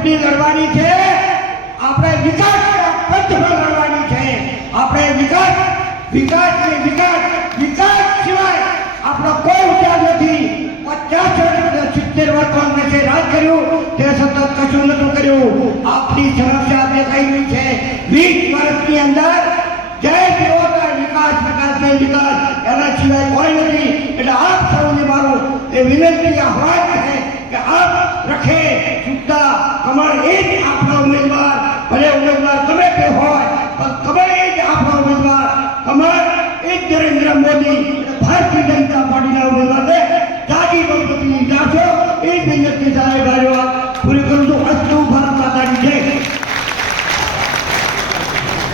ચૂંટણી લડવાની છે, આપણે વિકાસના પંથમાં લડવાની છે. આપણે વિકાસ સિવાય આપણો કોઈ વિચાર નથી. 50 વર્ષ 70 વર્ષ કોંગ્રેસે રાજ કર્યું, તે સતત કશું નતું કર્યું. આપણી સમસ્યા આપણે કહી છે 20 વર્ષની અંદર જય વિકાસ એના સિવાય કોઈ નથી. એટલે આપ સૌને મારું એ વિનંતી આહવાન છે કે આપ રખે છૂટતા કમળ એ જ આપણો ઉમેદવાર, ભલે ઉમેદવાર ગમે તે હોય પણ કમળ એ જ આપણો ઉમેદવાર, કમળ એ જ નરેન્દ્ર મોદી.